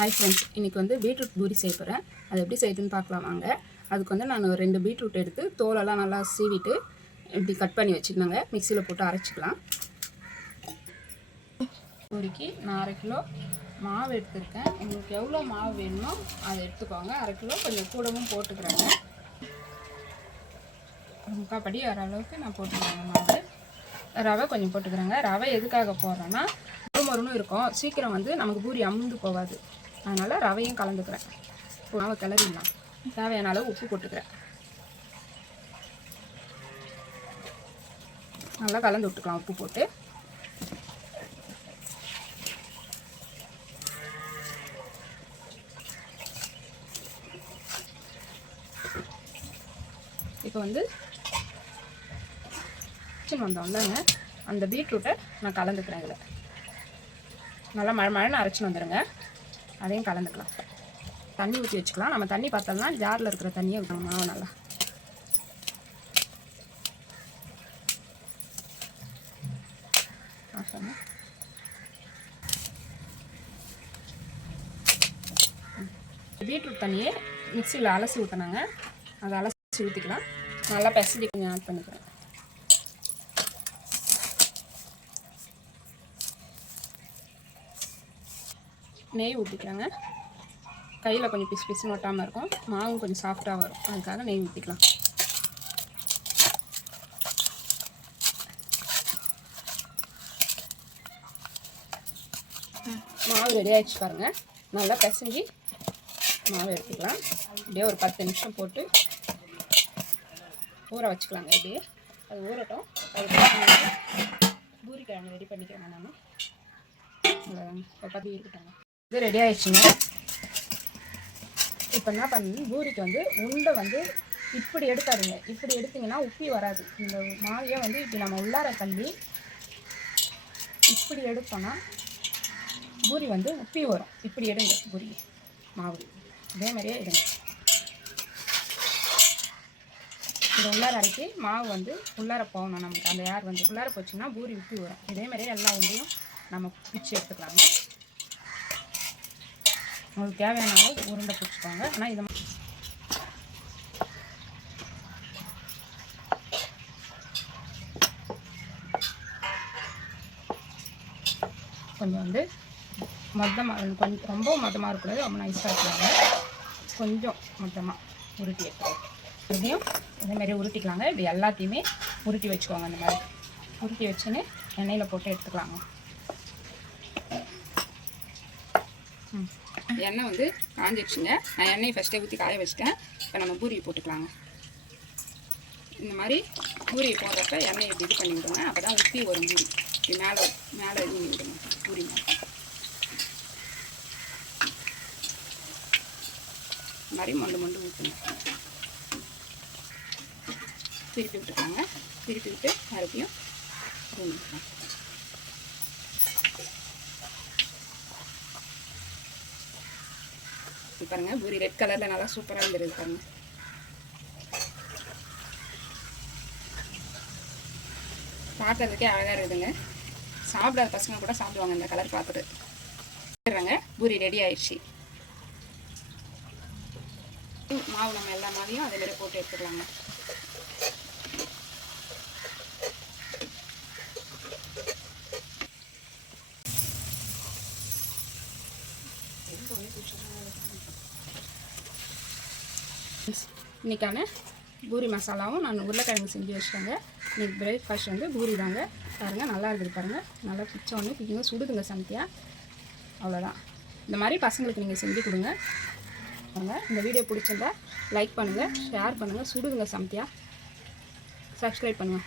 Hi friends, இன்றைக்கி வந்து beetroot puri செய்ய போகிறேன். அது எப்படி செய்யுதுன்னு பார்க்கலாம் வாங்க. அதுக்கு வந்து நான் 2 பீட்ரூட் எடுத்து தோலெல்லாம் நல்லா சீவிட்டு இப்படி கட் பண்ணி வச்சுக்கணுங்க. மிக்சியில் போட்டு அரைச்சிக்கலாம். பூரிக்கு நான் 1/2 கிலோ மாவு எடுத்துருக்கேன். உங்களுக்கு எவ்வளோ மாவு வேணுமோ அதை எடுத்துக்கோங்க. 1/2 கிலோ கொஞ்சம் கூடவும் போட்டுக்கிறேங்க. 3/4 படி வர அளவுக்கு நான் போட்டுக்கிறேங்க. மாவு ரவை கொஞ்சம் போட்டுக்கிறேங்க. ரவை எதுக்காக போடுறேன்னா மொறுமொறுன்னு இருக்கும், சீக்கிரம் வந்து நமக்கு பூரி அமுந்து போகாது. அதனால் ரவையும் கலந்துக்கிறேன். மாவை கிளறிடலாம். தேவையான அளவு உப்பு போட்டுக்கிறேன். நல்லா கலந்து விட்டுக்கலாம் உப்பு போட்டு. இப்போ வந்து வந்தோம்லங்க, அந்த பீட்ரூட்டை நான் கலந்துக்கிறேன். இதில் நல்லா மழைன்னு அரைச்சின்னு வந்துடுங்க. அதையும் கலந்துக்கலாம். தண்ணி ஊற்றி வச்சுக்கலாம். நம்ம தண்ணி பார்த்தோம்னா ஜாரில் இருக்கிற தண்ணியை ஊற்றணும். மாவு நல்லா பீட்ரூட் தண்ணியை மிக்சியில் அலசி ஊற்றினாங்க. அதை அலசி ஊற்றிக்கலாம். நல்லா பெசஞ்சி கொஞ்சம் ஆட் பண்ணிக்கிறேன். நெய் ஊற்றிக்கிறாங்க. கையில் கொஞ்சம் பிசு பிசுன்னு ஒட்டாமல் இருக்கும், மாவும் கொஞ்சம் சாஃப்டாக வரும். அதுக்காக நெய் ஊற்றிக்கலாம். மாவு ரெடி ஆகிடுச்சு பாருங்கள். நல்லா பிசைஞ்சி மாவு எடுத்துக்கலாம். இப்படியே ஒரு 10 நிமிஷம் போட்டு ஊற வச்சுக்கலாங்க. இப்படியே அது ஊறட்டும். அதுக்கு பூரி கிழங்கு ரெடி பண்ணிக்கிறேங்க. நான் பற்றி இருக்கட்டாங்க. இது ரெடி ஆகிடுச்சுங்க. இப்போ என்ன பண்ணணும், பூரிக்கு வந்து உண்டை வந்து இப்படி எடுக்காதுங்க. இப்படி எடுத்திங்கன்னா உப்பி வராது. இந்த மாவையை வந்து இப்படி நம்ம உள்ளார தள்ளி இப்படி எடுத்தோன்னா பூரி வந்து உப்பி வரும். இப்படி எடுங்க பூரி மாவு. இதே மாதிரியே எடுங்க. இந்த உள்ளார அரைக்கி மாவு வந்து உள்ளார போகணும். நமக்கு அந்த ஏர் வந்து உள்ளார போச்சுன்னா பூரி உப்பி வரும். இதே மாதிரியே எல்லா உண்டையும் நம்ம பிச்சு எடுத்துக்கலாங்க. உங்களுக்கு தேவையான அளவு உருண்டை பிடிச்சிக்கோங்க. ஆனால் இதை கொஞ்சம் வந்து மொத்தமாக, கொஞ்சம் ரொம்ப மொத்தமாக இருக்கக்கூடாது, ரொம்ப நைஸாக இருக்கக்கூடாது. கொஞ்சம் மொத்தமாக உருட்டி எடுத்துக்கலாம். இதையும் இதேமாதிரி உருட்டிக்கலாங்க. இப்படி எல்லாத்தையுமே உருட்டி வச்சுக்கோங்க. அந்த மாதிரி உருட்டி வச்சுன்னு எண்ணெயில் போட்டு எடுத்துக்கலாங்க. எண்ணெய் வந்து காஞ்சிடுச்சுங்க. நான் எண்ணெயை ஃபஸ்ட்டே ஊற்றி காய வச்சுட்டேன். இப்போ நம்ம பூரியை போட்டுக்கலாங்க. இந்த மாதிரி பூரியை போடுறப்ப எண்ணெயை இப்படி இது பண்ணி விடுங்க. அப்போ தான் உப்பி வரும் பூரி. இப்படி மேலே இது விடுங்க பூரி மேலே. இந்த மாதிரி மொண்டு ஊற்றுங்க. திருப்பி விட்டுருக்காங்க. திருப்பி விட்டு மறுபடியும் ஊற்றிக்கலாம். பாருங்க, பூரி ரெட் கலரில் நல்லா சூப்பராக இருந்துருது பாருங்க. பார்க்கறதுக்கே அழகாக இருக்குதுங்க. சாப்பிடாத பசங்க கூட சாப்பிடுவாங்க இந்த கலர் பார்த்துட்டு. பூரி ரெடி ஆயிடுச்சு. மாவு நம்ம எல்லா மாவையும் அதே மாதிரி போட்டு எடுத்துக்கலாங்க. இன்றைக்கான பூரி மசாலாவும் நான் உருளைக்கிழங்கு செஞ்சு வச்சுட்டேங்க. இன்றைக்கி பிரேக்ஃபாஸ்ட் வந்து பூரி தாங்க. பாருங்கள், நல்லா இருக்குது பாருங்கள். நல்லா பிச்சோன்னு பிடிக்குங்க, சுடுதுங்க சமத்தியாக. அவ்வளோதான். இந்த மாதிரி பசங்களுக்கு நீங்கள் செஞ்சு கொடுங்க. இந்த வீடியோ பிடிச்சிருந்தா லைக் பண்ணுங்கள், ஷேர் பண்ணுங்கள். சுடுதுங்க சமத்தியாக. சப்ஸ்கிரைப் பண்ணுங்கள்.